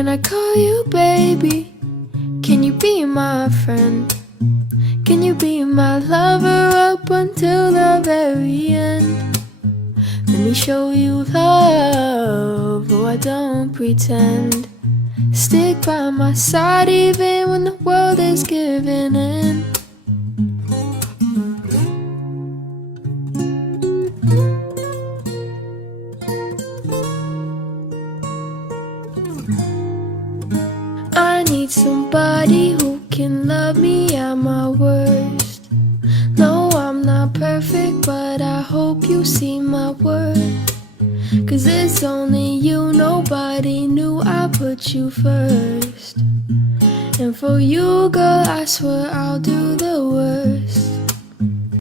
Can I call you baby? Can you be my friend? Can you be my lover up until the very end? Let me show you love, oh I don't pretend. Stick by my side even when the world is giving in. I need somebody who can love me at my worst. No, I'm not perfect, but I hope you see my worth. 'Cause it's only you, nobody knew I put you first. And for you, girl, I swear I'll do the work.